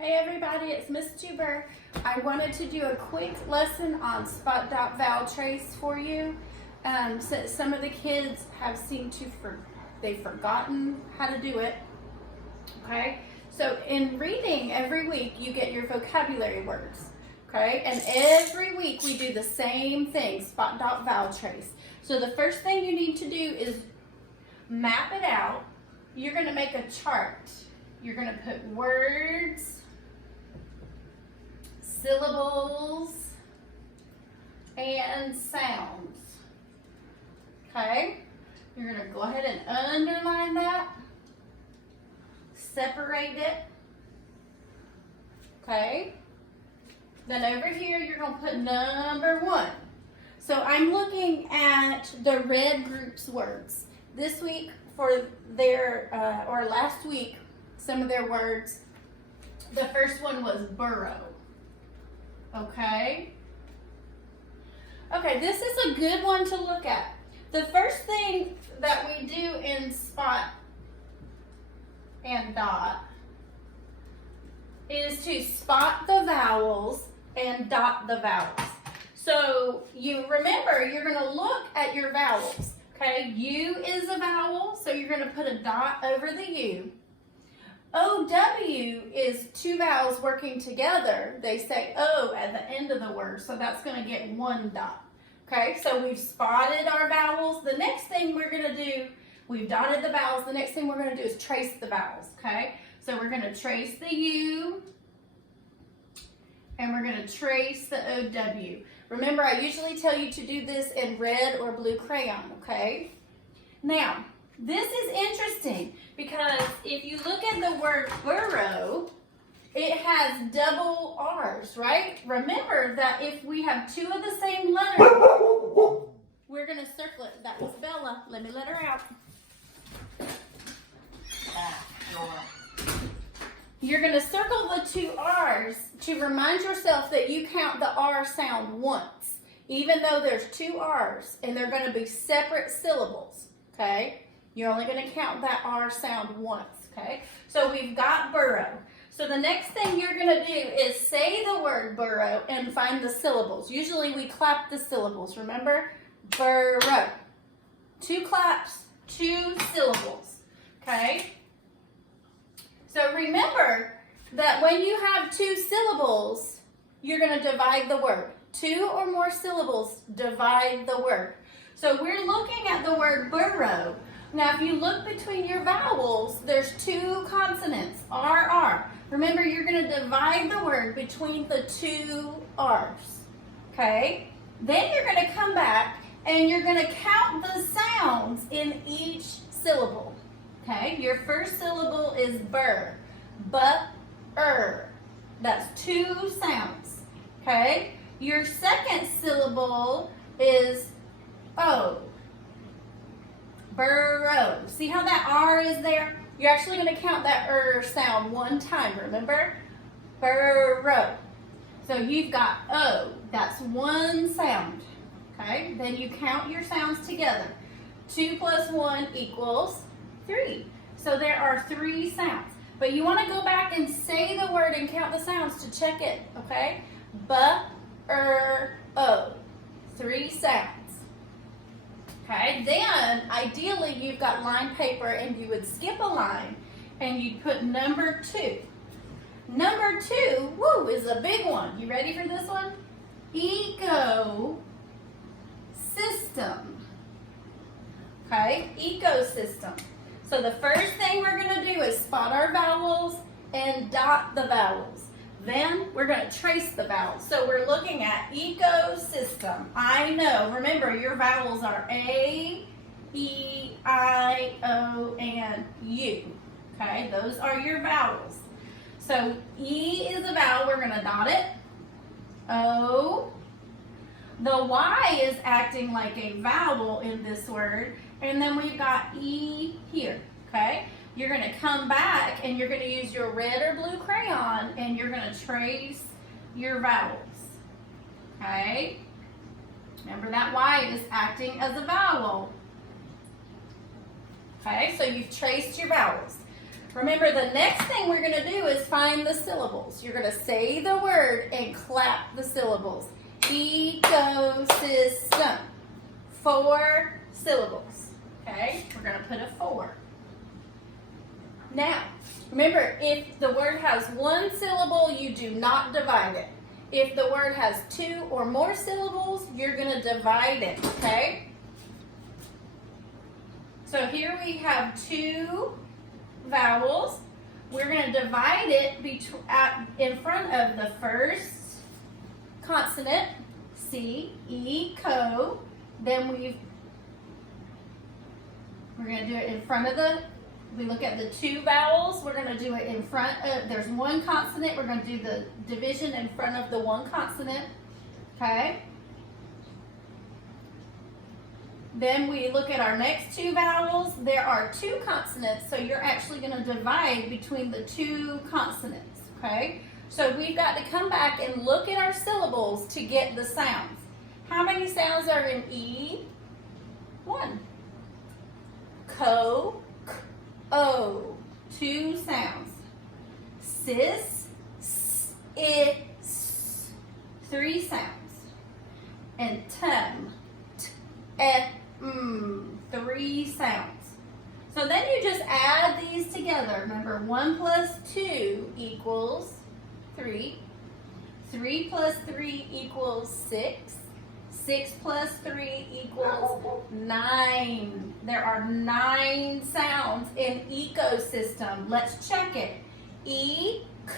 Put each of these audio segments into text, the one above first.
Hey everybody, it's Miss Stuber. I wanted to do a quick lesson on Vowel Trace for you. Since some of the kids have seemed to they've forgotten how to do it. Okay, so in reading every week you get your vocabulary words. Okay, and every week we do the same thing, Vowel Trace. So the first thing you need to do is map it out. You're going to make a chart. You're going to put words, syllables, and sounds. Okay? You're going to go ahead and underline that. Separate it. Okay? Then over here, you're going to put number 1. So I'm looking at the red group's words. This week for their, or last week, some of their words, the first one was burrow. Okay? Okay, this is a good one to look at. The first thing that we do in spot and dot is to spot the vowels and dot the vowels. So you remember, you're going to look at your vowels. Okay, U is a vowel, so you're going to put a dot over the U. OW is two vowels working together. They say O at the end of the word, so that's going to get 1 dot. Okay, so we've spotted our vowels. The next thing we're going to do, we've dotted the vowels. The next thing we're going to do is trace the vowels. Okay, so we're going to trace the U, and we're going to trace the OW. Remember, I usually tell you to do this in red or blue crayon, okay? Now, this is interesting because if you look at the word burrow, it has double R's, right? Remember that if we have 2 of the same letter, we're going to circle it. That was Bella. Let me let her out. You're going to circle the 2 R's to remind yourself that you count the R sound once, even though there's 2 R's and they're going to be separate syllables, okay? You're only going to count that R sound once, okay? So we've got burrow. So the next thing you're going to do is say the word burrow and find the syllables. Usually we clap the syllables, remember? Burrow. 2 claps, 2 syllables, okay? So remember that when you have 2 syllables, you're going to divide the word. 2 or more syllables divide the word. So we're looking at the word burrow. Now if you look between your vowels, there's 2 consonants, R. Remember, you're going to divide the word between the 2 R's. Okay? Then you're going to come back and you're going to count the sounds in each syllable. Okay, your first syllable is burr, that's 2 sounds. Okay, your second syllable is O, burrow. See how that R is there? You're actually going to count that sound 1 time, remember? Burrow. So you've got O, that's 1 sound. Okay, then you count your sounds together. 2 plus 1 equals 3. So there are 3 sounds. But you want to go back and say the word and count the sounds to check it, okay? O. 3 sounds. Okay, then ideally you've got line paper and you would skip a line and you'd put number 2. Number 2, woo, is a big one. You ready for this one? Ecosystem. Okay, ecosystem. So the first thing we're going to do is spot our vowels and dot the vowels. Then we're going to trace the vowels. So we're looking at ecosystem. I know, remember your vowels are A, E, I, O, and U. Okay, those are your vowels. So E is a vowel, we're going to dot it. O. The Y is acting like a vowel in this word. And then we've got E here, okay? You're going to come back and you're going to use your red or blue crayon and you're going to trace your vowels, okay? Remember that Y is acting as a vowel. Okay, so you've traced your vowels. Remember, the next thing we're going to do is find the syllables. You're going to say the word and clap the syllables. Ecosystem. 4 syllables. Okay? We're going to put a 4. Now, remember, if the word has 1 syllable, you do not divide it. If the word has 2 or more syllables, you're going to divide it. Okay? So here we have 2 vowels. We're going to divide it in front of the first consonant, C, E, co. Then we're going to do it in front of we look at the 2 vowels. We're going to do it in front of, there's 1 consonant. We're going to do the division in front of the 1 consonant. Okay? Then we look at our next 2 vowels. There are 2 consonants, so you're actually going to divide between the 2 consonants, okay? So we've got to come back and look at our syllables to get the sounds. How many sounds are in E? 1. Co, k, o. 2 sounds. Sis, s, it, s. 3 sounds. And tum, t, et, 3 sounds. So then you just add these together. Remember, 1 plus 2 equals 3. 3 plus 3 equals 6. 6 plus 3 equals 9. There are 9 sounds in ecosystem. Let's check it. E, k,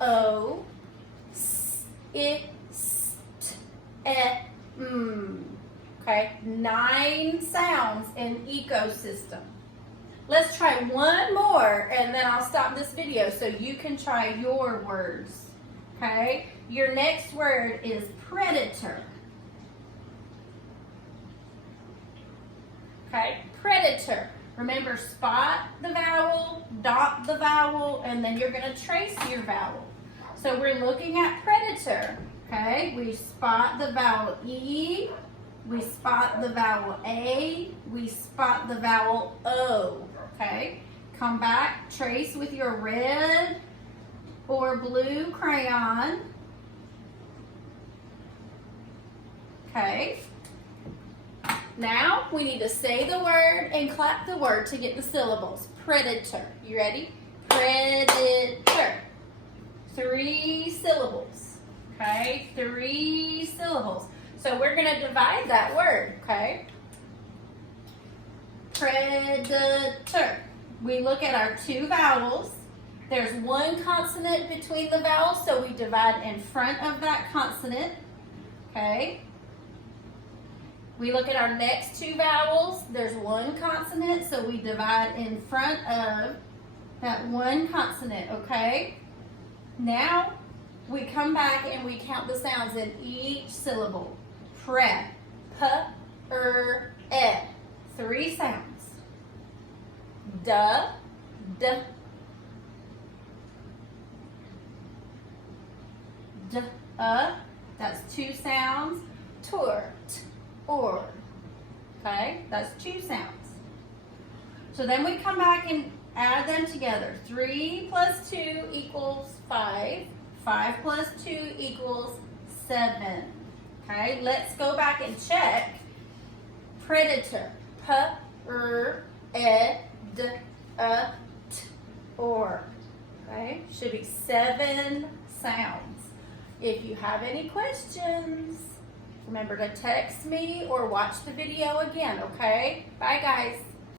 o, s, it, st, et, Okay, 9 sounds in ecosystem. Let's try one more and then I'll stop this video so you can try your words. Okay, your next word is predator. Okay, predator. Remember, spot the vowel, dot the vowel, and then you're going to trace your vowel. So we're looking at predator. Okay, we spot the vowel E. We spot the vowel A, we spot the vowel O, okay? Come back, trace with your red or blue crayon. Okay. Now we need to say the word and clap the word to get the syllables. Predator. You ready? Predator. 3 syllables. Okay? 3 syllables. So we're going to divide that word, okay? Predator. We look at our 2 vowels. There's 1 consonant between the vowels, so we divide in front of that consonant, okay? We look at our next 2 vowels. There's 1 consonant, so we divide in front of that 1 consonant, okay? Now we come back and we count the sounds in each syllable. Pre, p, e. 3 sounds. D, d. D, that's 2 sounds. Tur, t, or. Okay, that's 2 sounds. So then we come back and add them together. 3 plus 2 equals 5. 5 plus 2 equals 7. Okay, let's go back and check. Predator. P, e, d, t, or. Okay, should be 7 sounds. If you have any questions, remember to text me or watch the video again, okay? Bye, guys.